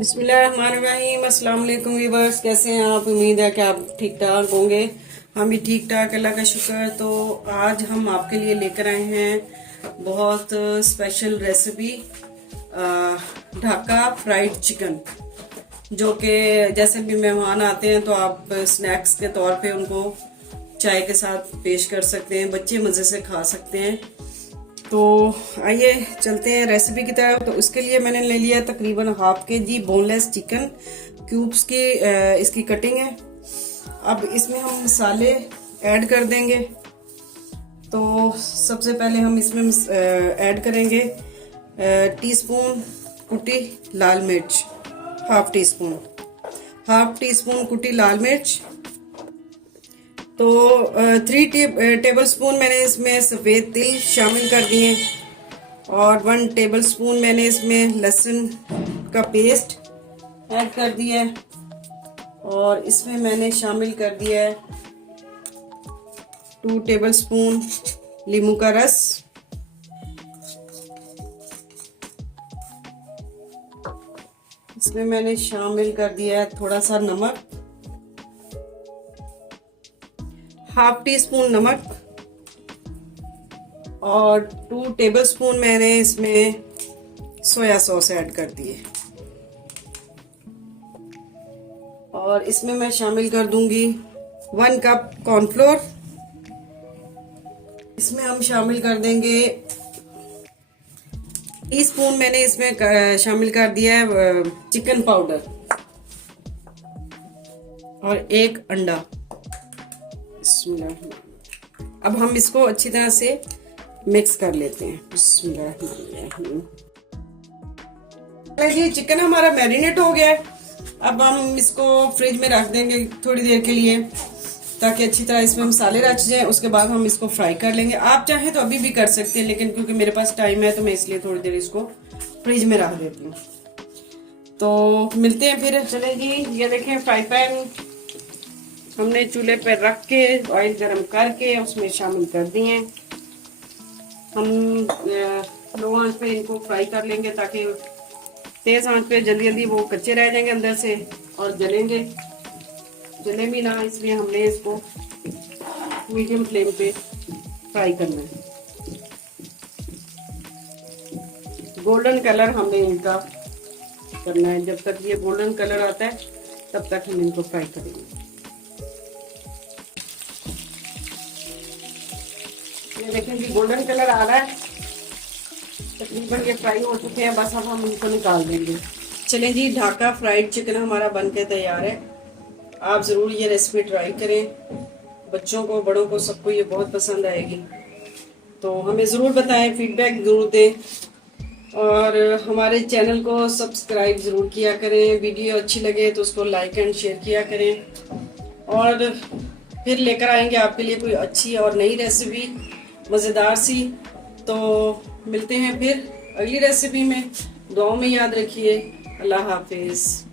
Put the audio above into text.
बिस्मिल्लाहिर्रहमानिर्रहीम। अस्सलाम वालेकुम व्यूअर्स, कैसे हैं आप? उम्मीद है कि आप ठीक ठाक होंगे। हम भी ठीक ठाक, अल्लाह का शुक्र। तो आज हम आपके लिए लेकर आए हैं बहुत special recipe Dhaka fried chicken, जो कि जैसे भी मेहमान आते हैं तो आप स्नैक्स के तौर पे उनको चाय के साथ पेश कर सकते हैं, बच्चे मज़े से खा सकते हैं। तो आइए चलते हैं रेसिपी की तरफ। तो उसके लिए मैंने ले लिया तकरीबन हाफ के जी बोनलेस चिकन क्यूब्स की इसकी कटिंग है। अब इसमें हम मसाले ऐड कर देंगे। तो सबसे पहले हम इसमें ऐड करेंगे टीस्पून कुटी लाल मिर्च, हाफ टी स्पून कुटी लाल मिर्च। तो 3 टेबल स्पून मैंने इसमें सफ़ेद तिल शामिल कर दिए और 1 टेबल स्पून मैंने इसमें लहसुन का पेस्ट ऐड कर दिया है और इसमें मैंने शामिल कर दिया है 2 टेबल स्पून नींबू का रस। इसमें मैंने शामिल कर दिया है थोड़ा सा नमक, हाफ टी स्पून नमक और 2 टेबल स्पून मैंने इसमें सोया सॉस ऐड कर दी है। और इसमें मैं शामिल कर दूंगी 1 कप कॉर्नफ्लोर। इसमें हम शामिल कर देंगे टीस्पून मैंने इसमें शामिल कर दिया है चिकन पाउडर और 1 अंडा। अब हम इसको अच्छी तरह से मिक्स कर लेते हैं। जी चिकन हमारा मैरिनेट हो गया है। अब हम इसको फ्रिज में रख देंगे थोड़ी देर के लिए ताकि अच्छी तरह इसमें मसाले रच जाएं। उसके बाद हम इसको फ्राई कर लेंगे। आप चाहें तो अभी भी कर सकते हैं, लेकिन क्योंकि मेरे पास टाइम है तो मैं इसलिए थोड़ी देर इसको फ्रिज में रख देती हूँ। तो मिलते हैं फिर। चले जी, ये देखें फ्राई पैन हमने चूल्हे पर रख के ऑयल गरम करके उसमें शामिल कर दिए। हम लो आंच पे इनको फ्राई कर लेंगे ताकि तेज आंच पे जल्दी जल्दी वो कच्चे रह जाएंगे अंदर से और जले भी ना, इसलिए हमने इसको मीडियम फ्लेम पे फ्राई करना है। गोल्डन कलर हमें इनका करना है। जब तक ये गोल्डन कलर आता है तब तक हम इनको फ्राई करेंगे। ये देखें कि गोल्डन कलर आ रहा है, तकरीबन ये फ्राई हो चुके हैं। बस अब हम इनको निकाल देंगे। चलें जी, ढाका फ्राइड चिकन हमारा बनके तैयार है। आप ज़रूर ये रेसिपी ट्राई करें, बच्चों को बड़ों को सबको ये बहुत पसंद आएगी। तो हमें ज़रूर बताएं, फीडबैक ज़रूर दें और हमारे चैनल को सब्सक्राइब ज़रूर किया करें। वीडियो अच्छी लगे तो उसको लाइक एंड शेयर किया करें और फिर लेकर आएंगे आपके लिए कोई अच्छी और नई रेसिपी मज़ेदार सी। तो मिलते हैं फिर अगली रेसिपी में। दुआओं में याद रखिए। अल्लाह हाफिज़।